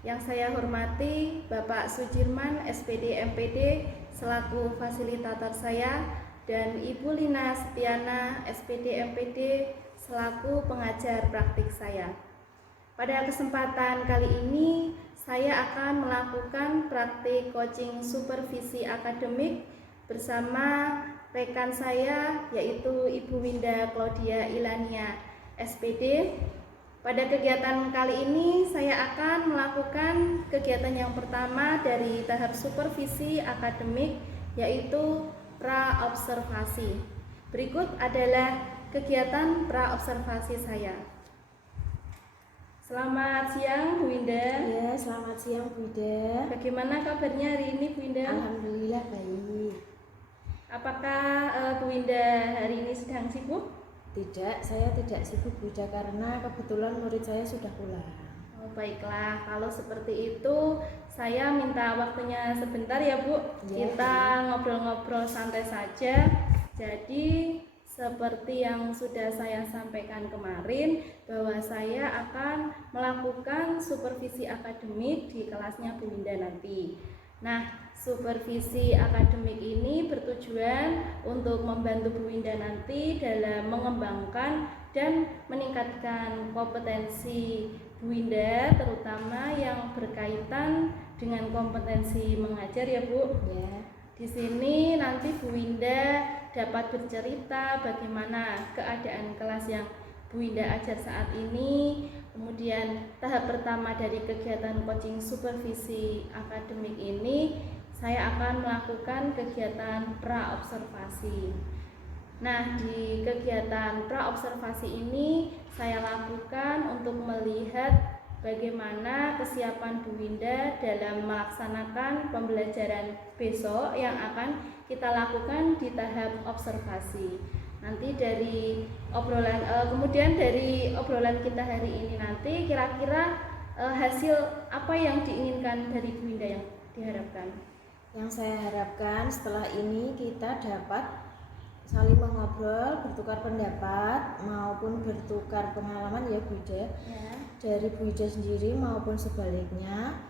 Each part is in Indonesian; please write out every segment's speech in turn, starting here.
Yang saya hormati Bapak Sudirman SPD MPD selaku fasilitator saya dan Ibu Lina Setiana SPD MPD selaku pengajar praktik saya. Pada kesempatan kali ini saya akan melakukan praktik coaching supervisi akademik bersama rekan saya yaitu Ibu Winda Claudia Ilania SPD. Pada kegiatan kali ini saya akan melakukan kegiatan yang pertama dari tahap supervisi akademik yaitu pra-observasi. Berikut adalah kegiatan pra-observasi saya. Selamat siang Bu Winda. Ya, selamat siang Bu Winda. Bagaimana kabarnya hari ini Bu Winda? Alhamdulillah baik. Apakah Bu Winda hari ini sedang sibuk? Tidak, saya tidak sibuk Bu Winda karena kebetulan murid saya sudah pulang. Oh, baiklah, kalau seperti itu saya minta waktunya sebentar ya Bu. Ya, Kita ngobrol-ngobrol santai saja. Jadi seperti yang sudah saya sampaikan kemarin bahwa saya akan melakukan supervisi akademik di kelasnya Bu Winda nanti. Nah, supervisi akademik ini bertujuan untuk membantu Bu Winda nanti dalam mengembangkan dan meningkatkan kompetensi Bu Winda, terutama yang berkaitan dengan kompetensi mengajar ya Bu. Ya. Di sini nanti Bu Winda dapat bercerita bagaimana keadaan kelas yang Bu Winda ajar saat ini. Kemudian tahap pertama dari kegiatan coaching supervisi akademik ini saya akan melakukan kegiatan pra-observasi. Nah, di kegiatan pra-observasi ini saya lakukan untuk melihat bagaimana kesiapan Bu Winda dalam melaksanakan pembelajaran besok yang akan kita lakukan di tahap observasi. Nanti dari obrolan kemudian dari obrolan kita hari ini nanti kira-kira hasil apa yang diinginkan dari Bu Winda yang diharapkan? Yang saya harapkan setelah ini kita dapat saling mengobrol, bertukar pendapat maupun bertukar pengalaman ya Bu Winda. Ya. Dari Bu Winda sendiri maupun sebaliknya.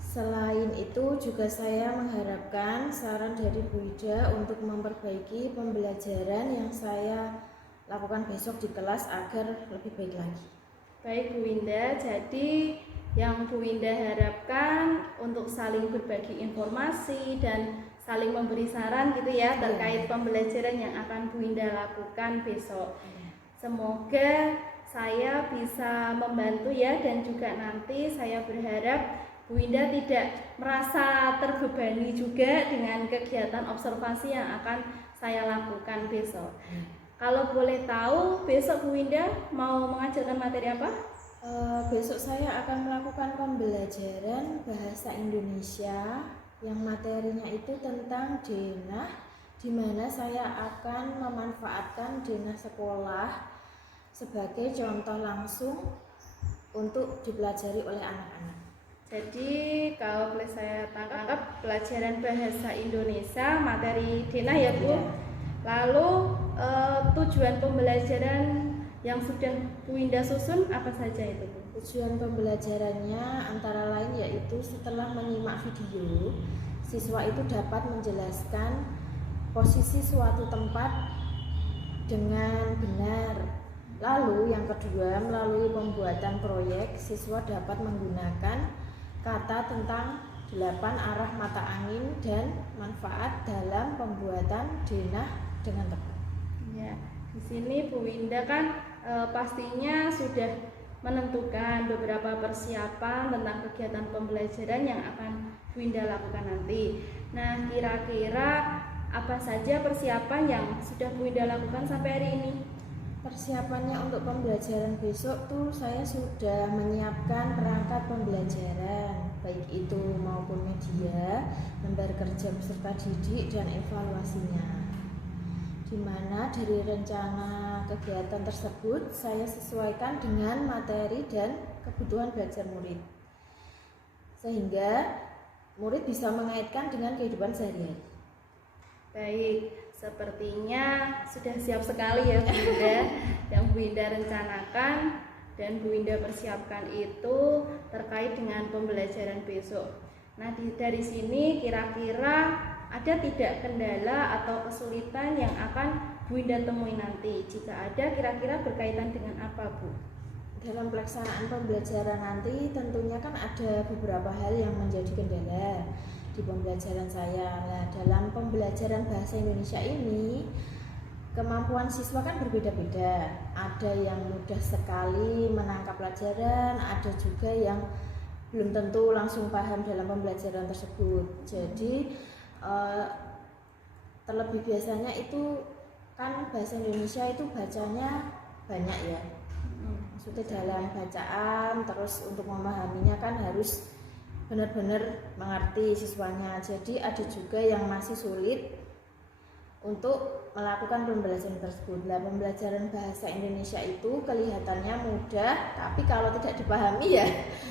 Selain itu juga saya mengharapkan saran dari Bu Winda untuk memperbaiki pembelajaran yang saya lakukan besok di kelas agar lebih baik lagi. Baik Bu Winda, jadi yang Bu Winda harapkan untuk saling berbagi informasi dan saling memberi saran gitu ya terkait pembelajaran yang akan Bu Winda lakukan besok. Semoga saya bisa membantu ya, dan juga nanti saya berharap Bu Winda tidak merasa terbebani juga dengan kegiatan observasi yang akan saya lakukan besok. Kalau boleh tahu, besok Bu Winda mau mengajarkan materi apa? Besok saya akan melakukan pembelajaran bahasa Indonesia yang materinya itu tentang denah, di mana saya akan memanfaatkan denah sekolah sebagai contoh langsung untuk dipelajari oleh anak-anak. Jadi kalau boleh saya tangkap, pelajaran bahasa Indonesia materi denah ya Bu. Ya. Lalu tujuan pembelajaran yang sudah Bu Winda susun apa saja itu Bu? Tujuan pembelajarannya antara lain yaitu setelah menyimak video, siswa itu dapat menjelaskan posisi suatu tempat dengan benar. Lalu yang kedua, melalui pembuatan proyek, siswa dapat menggunakan kata tentang 8 arah mata angin dan manfaat dalam pembuatan denah dengan tepat. Ya, di sini Bu Winda kan pastinya sudah menentukan beberapa persiapan tentang kegiatan pembelajaran yang akan Bu Winda lakukan nanti. Nah, kira-kira apa saja persiapan yang sudah Bu Winda lakukan sampai hari ini? Persiapannya untuk pembelajaran besok tuh saya sudah menyiapkan perangkat pembelajaran, baik itu maupun media, lembar kerja peserta didik dan evaluasinya. Di mana dari rencana kegiatan tersebut saya sesuaikan dengan materi dan kebutuhan belajar murid, sehingga murid bisa mengaitkan dengan kehidupan sehari-hari. Baik, sepertinya sudah siap sekali ya Bu Winda yang Bu Winda rencanakan dan Bu Winda persiapkan itu terkait dengan pembelajaran besok. Nah, dari sini kira-kira ada tidak kendala atau kesulitan yang akan Bu Winda temui nanti? Jika ada, kira-kira berkaitan dengan apa, Bu? Dalam pelaksanaan pembelajaran nanti tentunya kan ada beberapa hal yang menjadi kendala di pembelajaran saya. Nah, dalam pembelajaran bahasa Indonesia ini kemampuan siswa kan berbeda-beda. Ada yang mudah sekali menangkap pelajaran, ada juga yang belum tentu langsung paham dalam pembelajaran tersebut. Jadi terlebih biasanya itu kan bahasa Indonesia itu bacanya banyak ya. Maksudnya dalam bacaan, terus untuk memahaminya kan harus benar-benar mengerti siswanya. Jadi ada juga yang masih sulit untuk melakukan pembelajaran tersebut. Nah, pembelajaran bahasa Indonesia itu kelihatannya mudah, tapi kalau tidak dipahami ya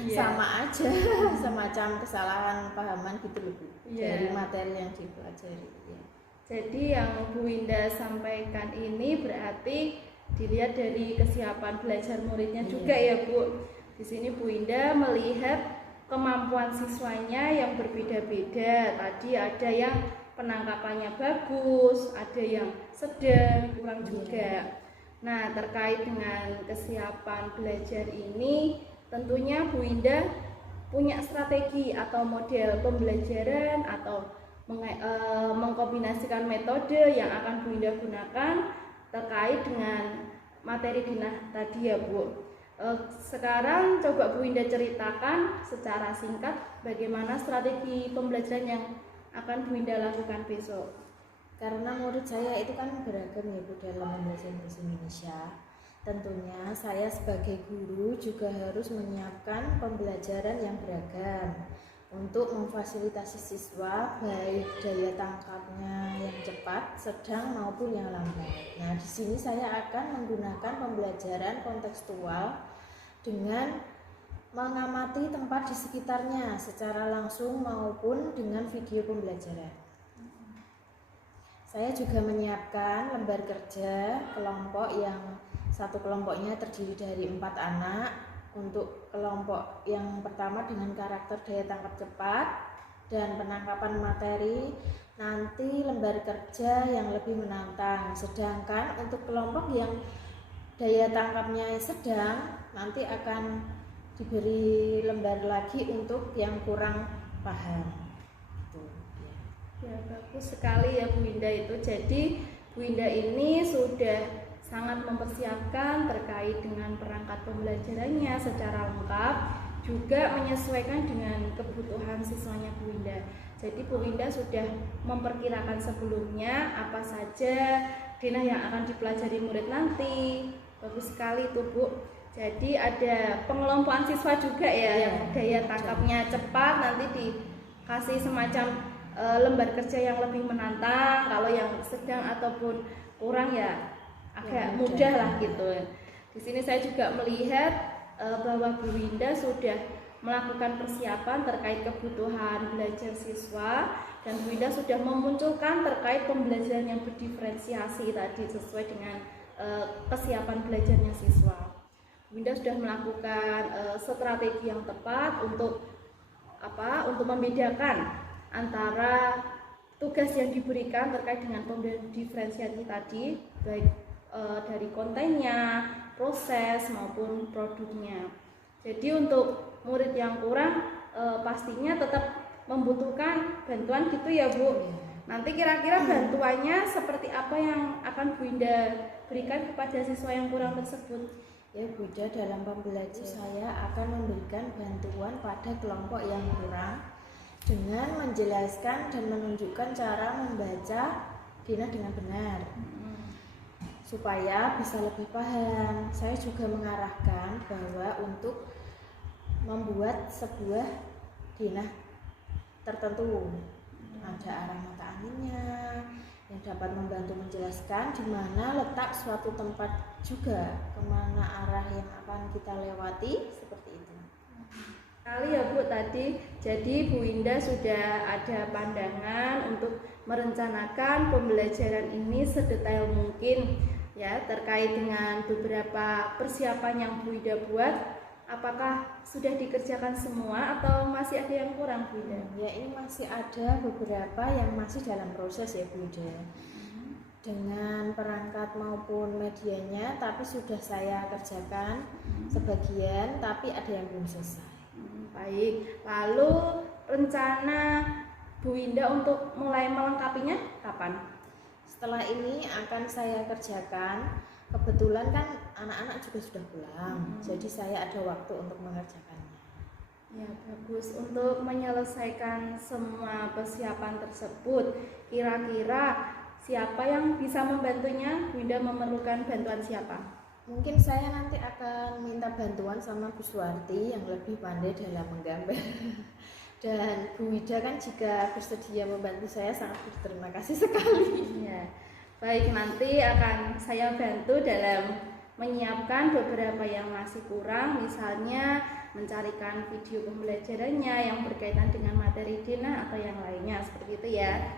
sama aja, semacam kesalahan pahaman gitu loh, dari materi yang dipelajari. Ya. Jadi yang Bu Winda sampaikan ini berarti dilihat dari kesiapan belajar muridnya juga ya, Bu. Di sini Bu Winda melihat kemampuan siswanya yang berbeda-beda. Tadi ada yang penangkapannya bagus, ada yang sedang, kurang juga. Nah, terkait dengan kesiapan belajar ini, tentunya Bu Winda punya strategi atau model pembelajaran atau mengkombinasikan metode yang akan Bu Winda gunakan terkait dengan materi dinah tadi ya, Bu. Sekarang coba Bu Winda ceritakan secara singkat bagaimana strategi pembelajaran yang akan Bu Winda lakukan besok. Karena murid saya itu kan beragam ya Bu dalam pembelajaran bahasa Indonesia. Tentunya saya sebagai guru juga harus menyiapkan pembelajaran yang beragam untuk memfasilitasi siswa baik daya tangkapnya yang cepat, sedang maupun yang lambat. Nah, di sini saya akan menggunakan pembelajaran kontekstual dengan mengamati tempat di sekitarnya secara langsung maupun dengan video pembelajaran. Saya juga menyiapkan lembar kerja kelompok yang satu kelompoknya terdiri dari 4 anak. Untuk kelompok yang pertama dengan karakter daya tangkap cepat dan penangkapan materi, nanti lembar kerja yang lebih menantang. Sedangkan untuk kelompok yang daya tangkapnya sedang, nanti akan diberi lembar lagi untuk yang kurang paham. Ya, bagus sekali ya Bu Winda itu. Jadi Bu Winda ini sudah sangat mempersiapkan terkait dengan perangkat pembelajarannya secara lengkap, juga menyesuaikan dengan kebutuhan siswanya Bu Winda. Jadi Bu Winda sudah memperkirakan sebelumnya apa saja denah yang akan dipelajari murid nanti. Bagus sekali itu Bu. Jadi ada pengelompokan siswa juga ya, daya tangkapnya cepat, nanti dikasih semacam lembar kerja yang lebih menantang. Kalau yang sedang ataupun kurang ya agak mudah lah gitu. Di sini saya juga melihat bahwa Bu Winda sudah melakukan persiapan terkait kebutuhan belajar siswa, dan Bu Winda sudah memunculkan terkait pembelajaran yang berdiferensiasi tadi sesuai dengan kesiapan belajarnya siswa. Bu Winda sudah melakukan strategi yang tepat untuk untuk membedakan antara tugas yang diberikan terkait dengan pembelajaran diferensiasi tadi, baik dari kontennya, proses maupun produknya. Jadi untuk murid yang kurang pastinya tetap membutuhkan bantuan gitu ya Bu. Nanti kira-kira bantuannya seperti apa yang akan Bu Winda berikan kepada siswa yang kurang tersebut? Ya Bu Winda, dalam pembelajaran saya akan memberikan bantuan pada kelompok yang kurang dengan menjelaskan dan menunjukkan cara membaca denah dengan benar. Supaya bisa lebih paham, saya juga mengarahkan bahwa untuk membuat sebuah denah tertentu ada arah mata anginnya yang dapat membantu menjelaskan di mana letak suatu tempat juga, kemana arah yang akan kita lewati, seperti itu. Kali ya Bu tadi, jadi Bu Winda sudah ada pandangan untuk merencanakan pembelajaran ini sedetail mungkin. ya terkait dengan beberapa persiapan yang Bu Ida buat. Apakah sudah dikerjakan semua atau masih ada yang kurang, Bu Ida? Ya, ini masih ada beberapa yang masih dalam proses ya Bu Ida. Dengan perangkat maupun medianya, tapi sudah saya kerjakan sebagian, tapi ada yang belum selesai. Baik, lalu rencana Bu Winda untuk mulai melengkapinya kapan? Setelah ini akan saya kerjakan. Kebetulan kan anak-anak juga sudah pulang, jadi saya ada waktu untuk mengerjakannya. Ya, bagus. Untuk menyelesaikan semua persiapan tersebut, kira-kira siapa yang bisa membantunya? Bu Winda memerlukan bantuan siapa? Mungkin saya nanti akan minta bantuan sama Bu Suwarti yang lebih pandai dalam menggambar. Dan Bu Wida kan jika bersedia membantu saya sangat berterima kasih sekali. Ya. Baik, nanti akan saya bantu dalam menyiapkan beberapa yang masih kurang, misalnya mencarikan video pembelajarannya yang berkaitan dengan materi denah atau yang lainnya, seperti itu ya.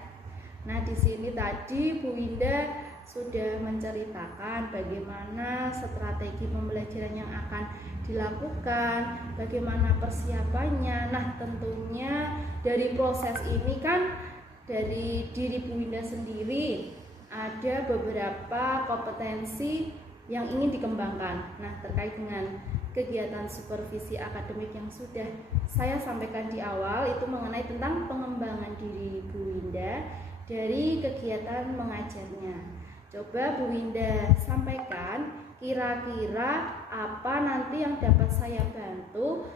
Nah, di sini tadi Bu Winda sudah menceritakan bagaimana strategi pembelajaran yang akan dilakukan, bagaimana persiapannya. Nah, tentunya dari proses ini kan dari diri Bu Winda sendiri ada beberapa kompetensi yang ingin dikembangkan. Nah, terkait dengan kegiatan supervisi akademik yang sudah saya sampaikan di awal itu mengenai tentang pengembangan diri Bu Winda dari kegiatan mengajarnya. Coba Bu Winda sampaikan kira-kira apa nanti yang dapat saya bantu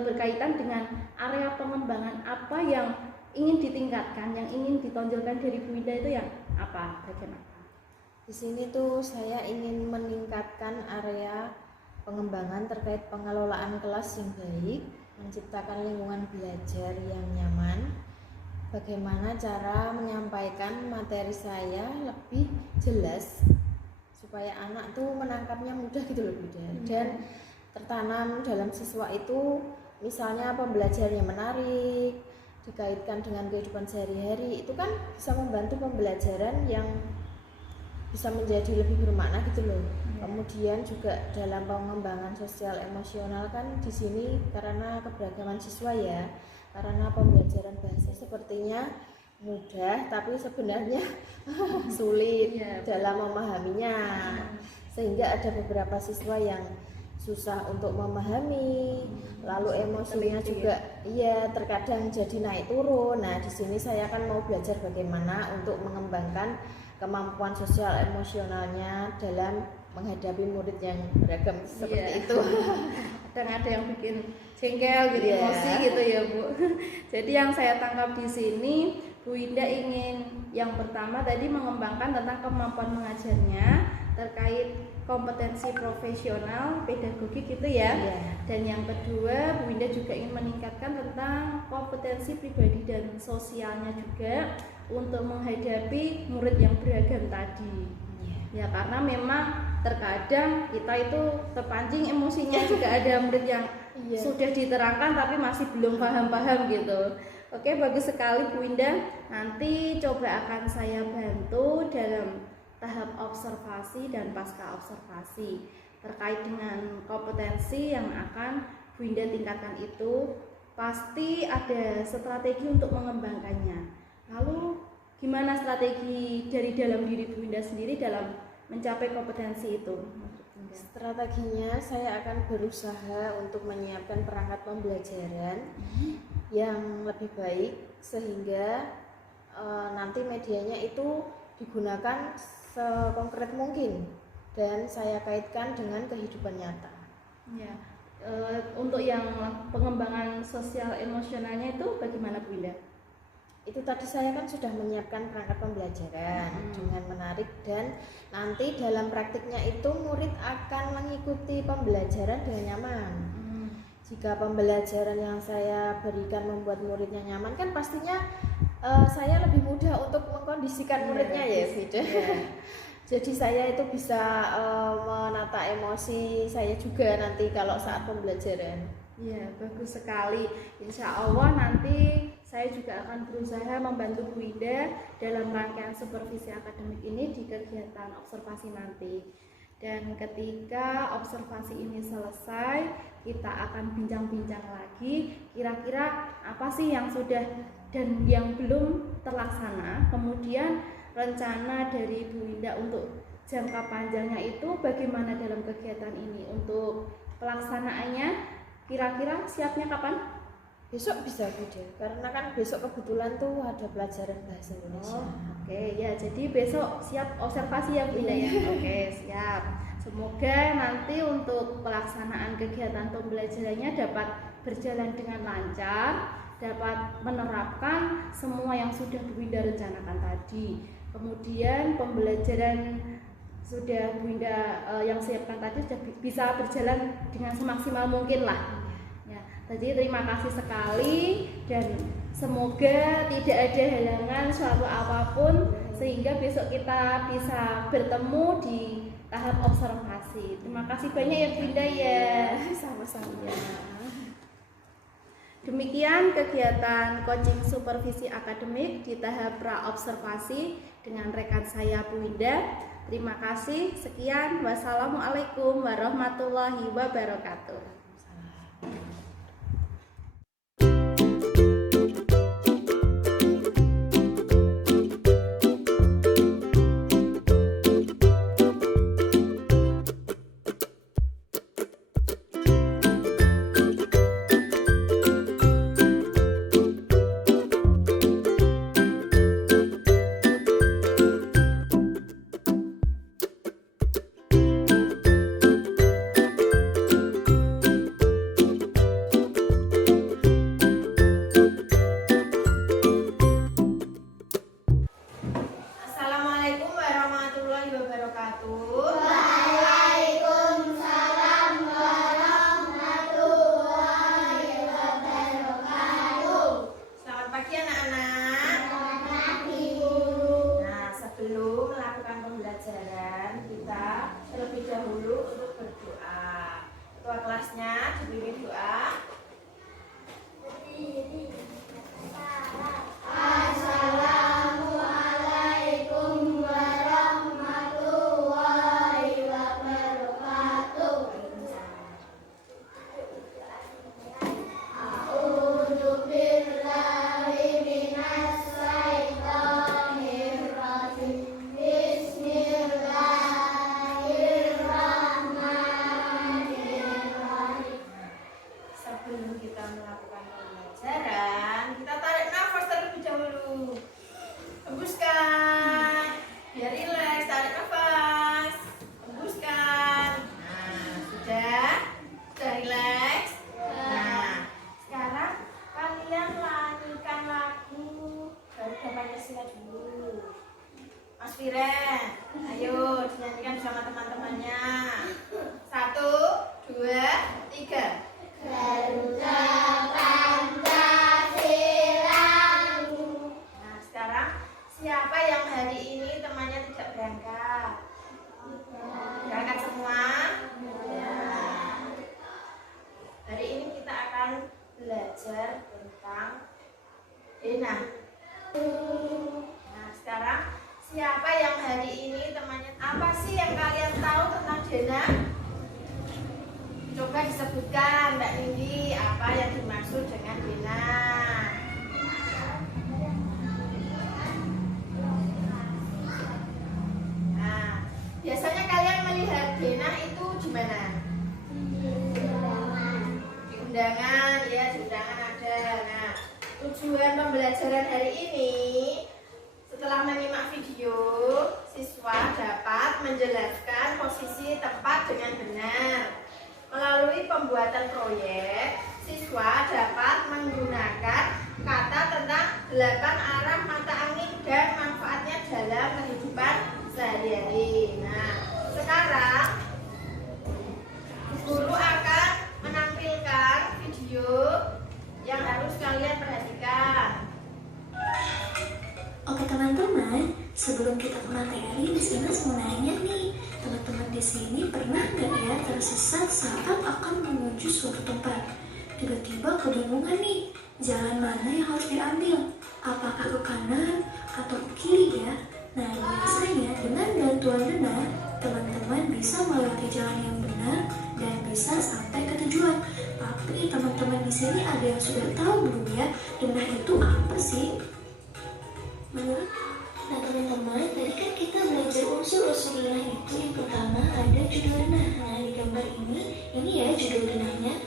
berkaitan dengan area pengembangan apa yang ingin ditingkatkan, yang ingin ditonjolkan dari Bu Winda itu yang apa, bagian apa? Di sini tuh saya ingin meningkatkan area pengembangan terkait pengelolaan kelas yang baik, menciptakan lingkungan belajar yang nyaman, bagaimana cara menyampaikan materi saya lebih jelas supaya anak tuh menangkapnya mudah gitu loh Bunda. Dan tertanam dalam siswa itu misalnya pembelajarannya menarik, dikaitkan dengan kehidupan sehari-hari, itu kan bisa membantu pembelajaran yang bisa menjadi lebih bermakna gitu loh. Kemudian juga dalam pengembangan sosial emosional kan di sini karena keberagaman siswa ya, karena pembelajaran bahasa sepertinya mudah tapi sebenarnya sulit dalam memahaminya, sehingga ada beberapa siswa yang susah untuk memahami, lalu emosinya juga terkadang jadi naik turun. Nah, di sini saya kan mau belajar bagaimana untuk mengembangkan kemampuan sosial emosionalnya dalam menghadapi murid yang beragam seperti itu. Kadang ada yang bikin jengkel gitu, emosi gitu ya Bu. Jadi yang saya tangkap di sini Bu Winda ingin yang pertama tadi mengembangkan tentang kemampuan mengajarnya terkait kompetensi profesional pedagogik gitu ya. Dan yang kedua Bu Winda juga ingin meningkatkan tentang kompetensi pribadi dan sosialnya juga untuk menghadapi murid yang beragam tadi. Ya, karena memang terkadang kita itu terpancing emosinya juga ada murid yang sudah diterangkan tapi masih belum paham-paham gitu. Oke, bagus sekali Bu Winda. Nanti coba akan saya bantu dalam tahap observasi dan pasca observasi terkait dengan kompetensi yang akan Bu Winda tingkatkan itu. Pasti ada strategi untuk mengembangkannya. Lalu gimana strategi dari dalam diri Bu Winda sendiri dalam mencapai kompetensi itu? Strateginya saya akan berusaha untuk menyiapkan perangkat pembelajaran yang lebih baik sehingga nanti medianya itu digunakan sekonkret mungkin dan saya kaitkan dengan kehidupan nyata. Ya, untuk yang pengembangan sosial emosionalnya itu bagaimana Bu Winda? Itu tadi saya kan sudah menyiapkan perangkat pembelajaran dengan menarik, dan nanti dalam praktiknya itu murid akan mengikuti pembelajaran dengan nyaman. Jika pembelajaran yang saya berikan membuat muridnya nyaman, kan pastinya saya lebih mudah untuk mengkondisikan muridnya ya Bida. Jadi saya itu bisa menata emosi saya juga nanti kalau saat pembelajaran. Ya, bagus sekali. Insya Allah nanti saya juga akan berusaha membantu Bu Winda dalam rangkaian supervisi akademik ini di kegiatan observasi nanti. Dan ketika observasi ini selesai, kita akan bincang-bincang lagi kira-kira apa sih yang sudah dan yang belum terlaksana. Kemudian rencana dari Bu Winda untuk jangka panjangnya itu bagaimana dalam kegiatan ini. Untuk pelaksanaannya kira-kira siapnya kapan? Besok bisa Bunda, karena kan besok kebetulan tuh ada pelajaran bahasa Indonesia. Oke, ya jadi besok siap observasi ya Bunda ya. Oke, siap. Semoga nanti untuk pelaksanaan kegiatan pembelajarannya dapat berjalan dengan lancar, dapat menerapkan semua yang sudah Bu Winda rencanakan tadi. Kemudian pembelajaran sudah Bu Winda yang siapkan tadi sudah bisa berjalan dengan semaksimal mungkin lah. Jadi terima kasih sekali dan semoga tidak ada halangan suatu apapun sehingga besok kita bisa bertemu di tahap observasi. Terima kasih banyak ya Bunda ya. Sama-sama. Demikian kegiatan coaching supervisi akademik di tahap pra-observasi dengan rekan saya Bu Winda. Terima kasih. Sekian. Wassalamualaikum warahmatullahi wabarakatuh. Ayo dinyanyikan bersama teman-temannya. 1, 2, 3. Garuda Pancasila. Nah sekarang siapa yang hari ini temannya tidak berangkat? Berangkat semua? Ya. Hari ini kita akan belajar tentang denah. Nah sekarang siapa yang hari ini temannya? Apa sih yang kalian tahu tentang denah? Coba disebutkan Mbak Nindi, apa yang dimaksud dengan denah? Nah, biasanya kalian melihat denah itu di mana? Di undangan, ya di undangan ada. Nah, tujuan pembelajaran hari ini, setelah menyimak video, siswa dapat menjelaskan posisi tempat dengan benar. Melalui pembuatan proyek, siswa dapat menggunakan kata tentang 8 arah mata angin dan manfaatnya dalam kehidupan sehari-hari. Nah, sekarang guru akan menampilkan video yang harus kalian perhatikan. Oke teman-teman, sebelum kita ke materi, Miss Ines mau nanya nih, teman-teman di sini pernah nggak ya tersesat saat akan menuju suatu tempat? Tiba-tiba kebingungan nih, jalan mana yang harus diambil, apakah ke kanan atau ke kiri ya. Nah, biasanya dengan bantuan Dena, teman-teman bisa melewati jalan yang benar dan bisa sampai ke tujuan. Tapi teman-teman di sini ada yang sudah tahu belum ya, Dena itu apa sih? Menurut Nah teman-teman, tadi kan kita belajar unsur-unsur denah itu. Yang pertama ada judul denah. Nah di gambar ini ya judul denahnya.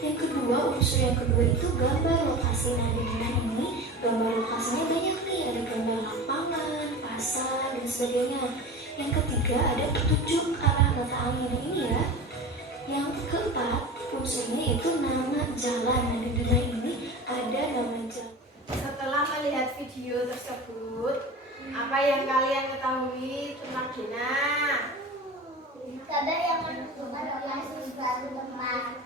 Yang kedua, unsur yang kedua itu gambar lokasi. Nah di denah ini gambar lokasinya banyak nih. Ada gambar lapangan, pasar, dan sebagainya. Yang ketiga ada petunjuk arah mata angin ini ya. Yang keempat, unsurnya itu nama jalan. Nah di denah ini ada nama jalan. Setelah melihat video tersebut, apa yang kalian ketahui tentang denah? Ada yang menentukan lokasi suatu tempat.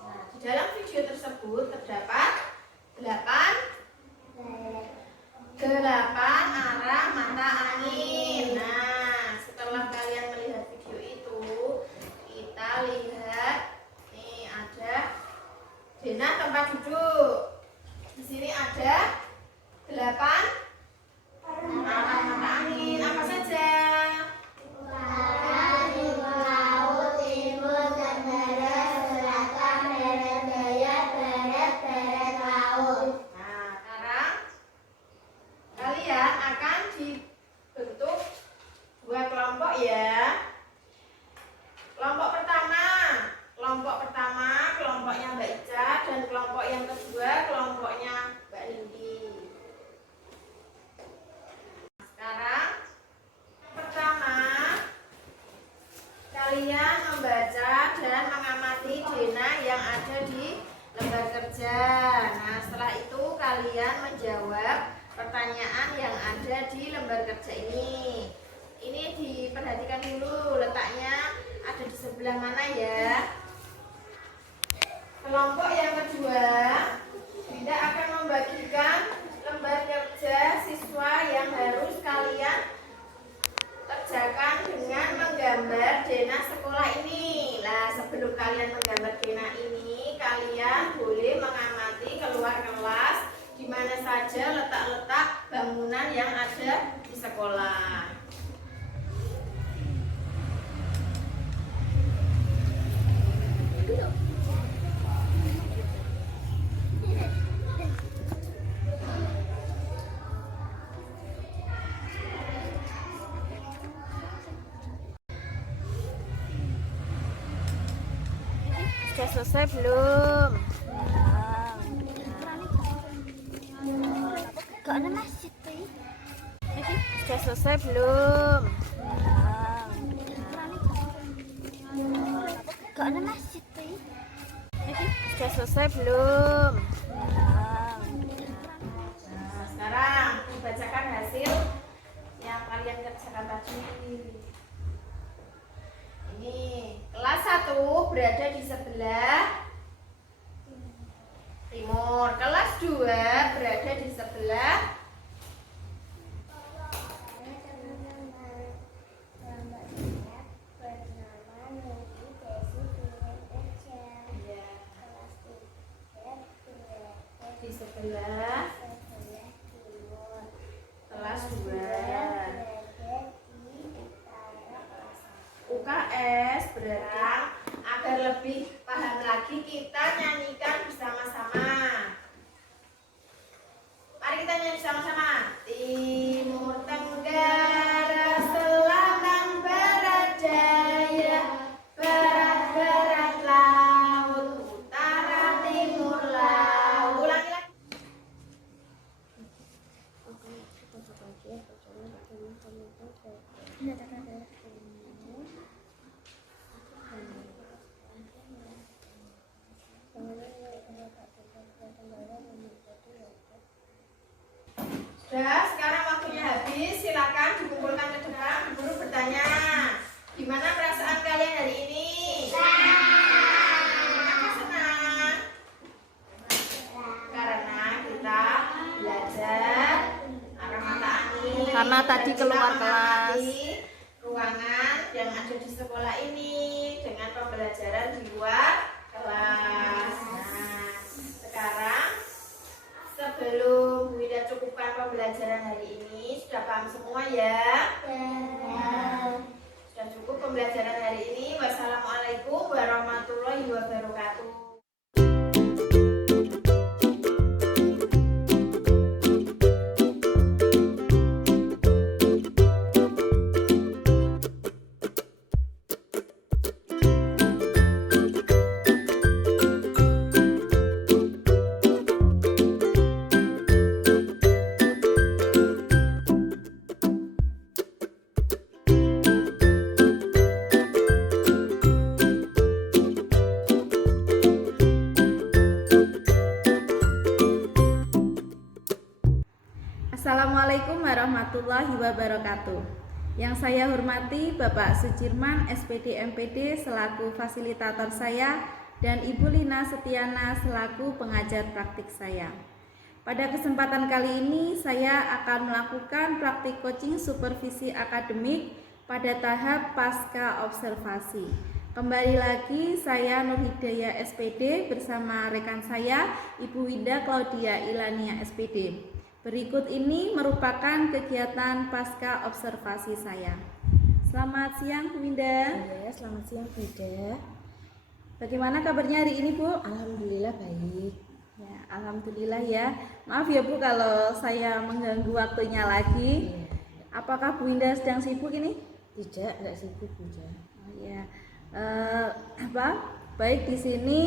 Nah, di dalam video tersebut terdapat 8 arah mata angin. Nah, setelah kalian melihat video itu, kita lihat nih ada denah tempat duduk. Di sini ada 8 arah mata angin. Apa saja? Utara, timur laut, timur, tenggara, selatan, barat daya, barat laut. Nah, sekarang kalian akan dibentuk 2 kelompok ya. Kelompok pertama kelompoknya Mbak Ica, dan kelompok yang kedua kelompoknya Mbak Nindi. Sekarang pertama kalian membaca dan mengamati denah yang ada di lembar kerja. Nah, setelah itu kalian menjawab pertanyaan yang ada di lembar kerja ini. Ini diperhatikan dulu letaknya ada di sebelah mana ya. Kelompok yang kedua, Dinda akan membagikan lembar kerja siswa yang harus kalian kerjakan dengan menggambar denah sekolah ini. Nah, sebelum kalian menggambar denah ini, kalian boleh mengamati keluar kelas di mana saja letak-letak bangunan yang ada di sekolah. Sudah selesai belum? Kok ada masjid tuh? Sudah selesai belum? Kok ada masjid tuh? Sudah selesai belum? Nah, sekarang dibacakan hasil yang kalian kerjakan tadi. Ini kelas 1 berada di sebelah timur, kelas 2 berada di sebelah di sebelah kelas 2. UKS berarti agar lebih paham lagi kita nyanyikan bersama-sama. Mari kita nyanyi bersama-sama. Timur, tenggara, selatan, barat, daya, barat laut, utara, timur laut. Ulangi lagi. Sudah, sekarang waktunya habis. Silakan dikumpulkan ke depan. Guru bertanya, gimana perasaan kalian hari ini? Kenapa senang? Karena kita belajar arah mata angin. Karena tadi Kita keluar mengamati ruangan yang ada di sekolah ini dengan pembelajaran di luar kelas. Nah, pembelajaran hari ini? Sudah paham semua ya? Sudah cukup pembelajaran hari ini. Wassalamualaikum warahmatullahi wabarakatuh. Assalamualaikum warahmatullahi wabarakatuh. Yang saya hormati Bapak Sucirman SPD MPD selaku fasilitator saya dan Ibu Lina Setiana selaku pengajar praktik saya. Pada kesempatan kali ini saya akan melakukan praktik coaching supervisi akademik pada tahap pasca observasi. Kembali lagi saya Nur Hidayah SPD bersama rekan saya Ibu Winda Claudia Ilania SPD. Berikut ini merupakan kegiatan pasca observasi saya. Selamat siang Bu Winda. Ya, selamat siang Bunda. Bagaimana kabarnya hari ini Bu? Alhamdulillah baik. Ya, alhamdulillah ya. Maaf ya Bu kalau saya mengganggu waktunya lagi. Ya. Apakah Bu Winda sedang sibuk ini? Tidak sibuk Bunda. Oh ya. Baik, di sini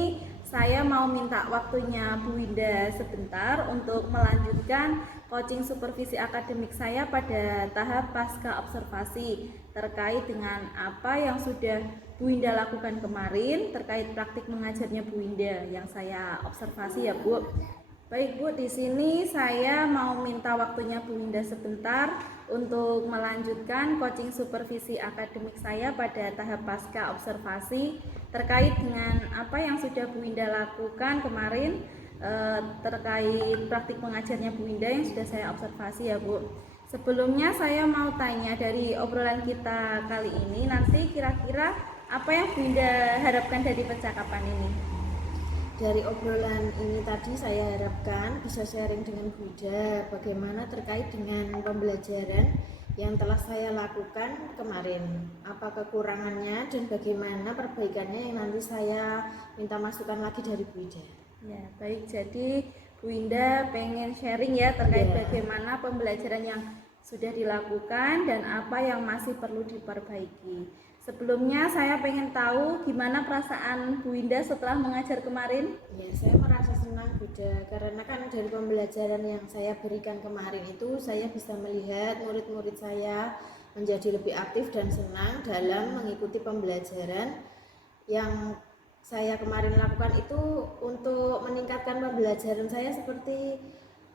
saya mau minta waktunya Bu Winda sebentar untuk melanjutkan coaching supervisi akademik saya pada tahap pasca observasi terkait dengan apa yang sudah Bu Winda lakukan kemarin terkait praktik mengajarnya Bu Winda yang saya observasi ya Bu. Baik Bu, di sini saya mau minta waktunya Bu Winda sebentar untuk melanjutkan coaching supervisi akademik saya pada tahap pasca observasi terkait dengan apa yang sudah Bu Winda lakukan kemarin terkait praktik mengajarnya Bu Winda yang sudah saya observasi ya Bu. Sebelumnya saya mau tanya dari obrolan kita kali ini nanti kira-kira apa yang Bu Winda harapkan dari percakapan ini? Dari obrolan ini tadi saya harapkan bisa sharing dengan Bunda bagaimana terkait dengan pembelajaran yang telah saya lakukan kemarin, apa kekurangannya dan bagaimana perbaikannya yang nanti saya minta masukan lagi dari Bunda. Ya, baik. Jadi Bu Winda pengen sharing ya terkait Ya. bagaimana pembelajaran yang sudah dilakukan dan apa yang masih perlu diperbaiki. Sebelumnya saya pengen tahu gimana perasaan Bu Winda setelah mengajar kemarin. Ya, saya merasa senang Bunda karena kan dari pembelajaran yang saya berikan kemarin itu saya bisa melihat murid-murid saya menjadi lebih aktif dan senang dalam mengikuti pembelajaran yang saya kemarin lakukan itu untuk meningkatkan pembelajaran saya seperti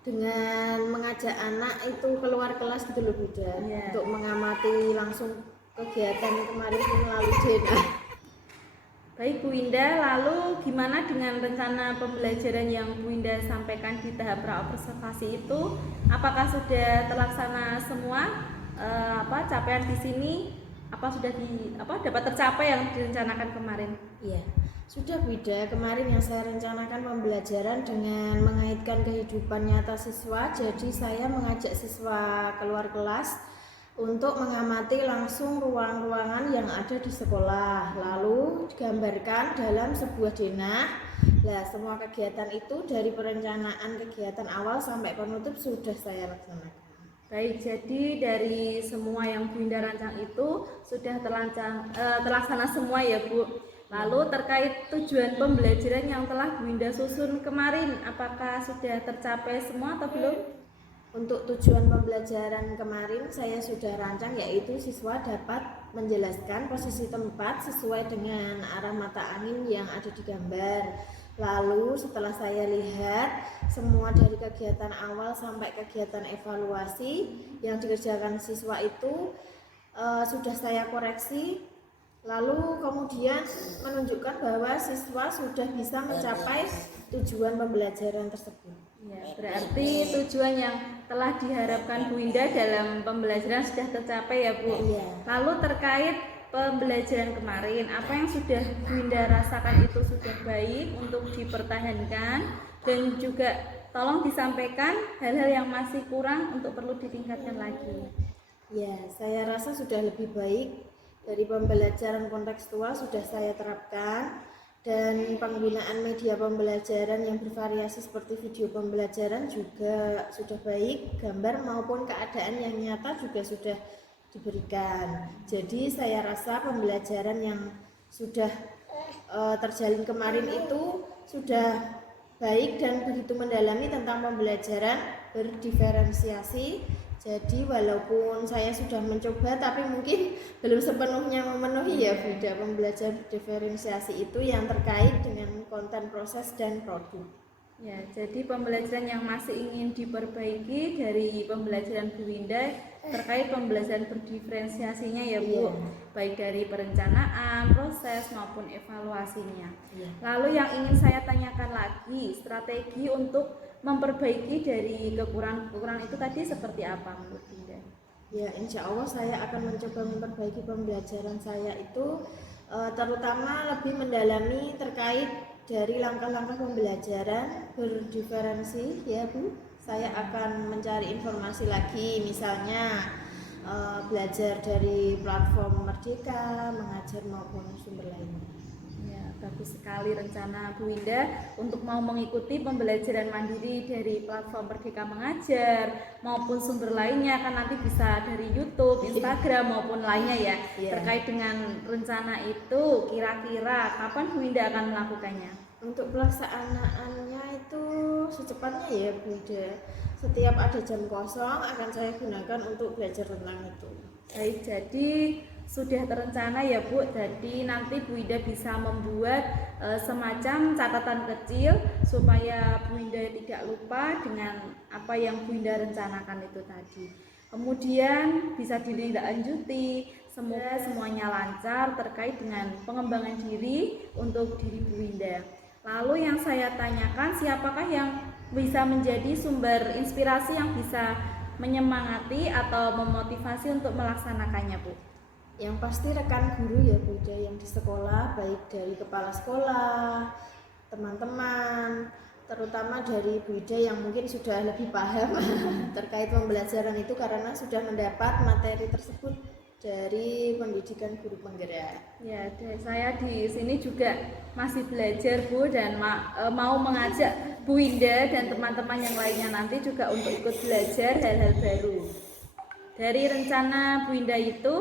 dengan mengajak anak itu keluar kelas gitu loh Bunda, Ya. untuk mengamati langsung kegiatan kemarin melalui DNA. Baik Bu Winda, lalu gimana dengan rencana pembelajaran yang Bu Winda sampaikan di tahap pra-observasi itu? Apakah sudah terlaksana semua? Capaian di sini dapat tercapai yang direncanakan kemarin? Iya, sudah Bunda. Kemarin yang saya rencanakan pembelajaran dengan mengaitkan kehidupan nyata siswa. Jadi saya mengajak siswa keluar kelas untuk mengamati langsung ruang-ruangan yang ada di sekolah, lalu digambarkan dalam sebuah denah. Nah, semua kegiatan itu dari perencanaan kegiatan awal sampai penutup sudah saya laksanakan. Baik, jadi dari semua yang Bu Winda rancang itu sudah terlaksana semua ya Bu. Lalu terkait tujuan pembelajaran yang telah Bu Winda susun kemarin, apakah sudah tercapai semua atau belum? Untuk tujuan pembelajaran kemarin saya sudah rancang, yaitu siswa dapat menjelaskan posisi tempat sesuai dengan arah mata angin yang ada di gambar. Lalu setelah saya lihat semua dari kegiatan awal sampai kegiatan evaluasi yang dikerjakan siswa itu sudah saya koreksi, lalu kemudian menunjukkan bahwa siswa sudah bisa mencapai tujuan pembelajaran tersebut. Ya, berarti tujuan yang telah diharapkan Bu Winda dalam pembelajaran sudah tercapai ya Bu. Iya. Lalu terkait pembelajaran kemarin, apa yang sudah Bu Winda rasakan itu sudah baik untuk dipertahankan dan juga tolong disampaikan hal-hal yang masih kurang untuk perlu ditingkatkan lagi. Ya, saya rasa sudah lebih baik. Dari pembelajaran kontekstual sudah saya terapkan, dan penggunaan media pembelajaran yang bervariasi seperti video pembelajaran juga sudah baik, gambar maupun keadaan yang nyata juga sudah diberikan. Jadi saya rasa pembelajaran yang sudah terjalin kemarin itu sudah baik dan begitu mendalami tentang pembelajaran berdiferensiasi. Jadi walaupun saya sudah mencoba tapi mungkin belum sepenuhnya memenuhi ya Bunda, pembelajaran diferensiasi itu yang terkait dengan konten, proses, dan produk. Ya, jadi pembelajaran yang masih ingin diperbaiki dari pembelajaran Bu Winda terkait pembelajaran berdiferensiasinya ya Bu, baik dari perencanaan, proses maupun evaluasinya. Lalu yang ingin saya tanyakan lagi, strategi untuk memperbaiki dari kekurangan itu tadi seperti apa Bu Winda? Ya, insya Allah saya akan mencoba memperbaiki pembelajaran saya itu terutama lebih mendalami terkait dari langkah-langkah pembelajaran berdiferensi ya Bu. Saya akan mencari informasi lagi, misalnya belajar dari platform Merdeka, Mengajar maupun sumber lainnya. Ya, bagus sekali rencana Bu Winda untuk mau mengikuti pembelajaran mandiri dari platform Merdeka Mengajar maupun sumber lainnya, kan nanti bisa dari YouTube, Instagram maupun lainnya ya. Terkait dengan rencana itu, kira-kira kapan Bu Winda akan melakukannya? Untuk pelaksanaannya itu secepatnya ya Bunda. Setiap ada jam kosong akan saya gunakan untuk belajar tentang itu. Baik, jadi sudah terencana ya Bu. Jadi nanti Bu Winda bisa membuat semacam catatan kecil supaya Bu Winda tidak lupa dengan apa yang Bu Winda rencanakan itu tadi. Kemudian bisa ditindaklanjuti. Semoga semuanya lancar terkait dengan pengembangan diri untuk diri Bu Winda. Lalu yang saya tanyakan, siapakah yang bisa menjadi sumber inspirasi yang bisa menyemangati atau memotivasi untuk melaksanakannya Bu? Yang pasti rekan guru ya Bunda, yang di sekolah, baik dari kepala sekolah, teman-teman, terutama dari Bunda yang mungkin sudah lebih paham terkait pembelajaran itu karena sudah mendapat materi tersebut dari pendidikan guru penggerak. Ya, saya di sini juga masih belajar Bu, dan mau mengajak Bu Winda dan teman-teman yang lainnya nanti juga untuk ikut belajar hal-hal baru. Dari rencana Bu Winda itu,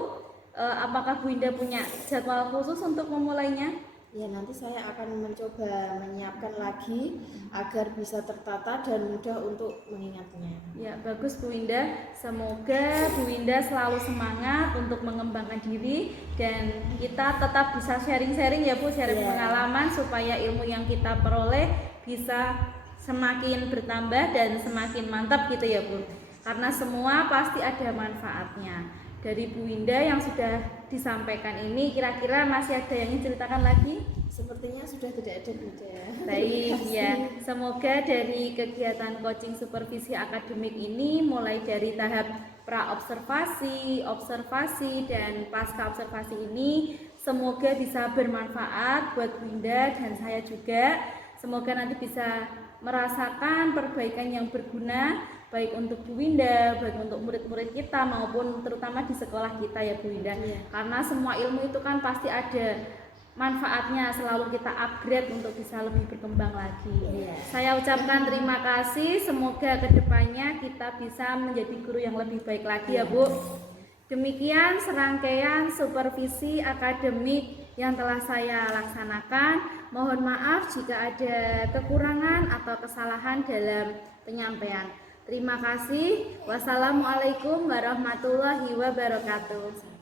apakah Bu Winda punya jadwal khusus untuk memulainya? Ya, nanti saya akan mencoba menyiapkan lagi agar bisa tertata dan mudah untuk mengingatnya. Ya, bagus Bu Winda. Semoga Bu Winda selalu semangat untuk mengembangkan diri dan kita tetap bisa sharing-sharing ya Bu, sharing pengalaman supaya ilmu yang kita peroleh bisa semakin bertambah dan semakin mantap gitu ya Bu. Karena semua pasti ada manfaatnya. Dari Bu Winda yang sudah disampaikan ini, kira-kira masih ada yang ingin ceritakan lagi? Sepertinya sudah tidak ada Bunda. Baik ya, semoga dari kegiatan coaching supervisi akademik ini mulai dari tahap pra-observasi, observasi, dan pasca observasi ini semoga bisa bermanfaat buat Bu Winda dan saya juga. Semoga nanti bisa merasakan perbaikan yang berguna baik untuk Bu Winda, baik untuk murid-murid kita maupun terutama di sekolah kita ya Bu Winda. Karena semua ilmu itu kan pasti ada manfaatnya, selalu kita upgrade untuk bisa lebih berkembang lagi. Saya ucapkan terima kasih, semoga kedepannya kita bisa menjadi guru yang lebih baik lagi ya Bu. Demikian serangkaian supervisi akademik yang telah saya laksanakan. Mohon maaf jika ada kekurangan atau kesalahan dalam penyampaian. Terima kasih. Wassalamualaikum warahmatullahi wabarakatuh.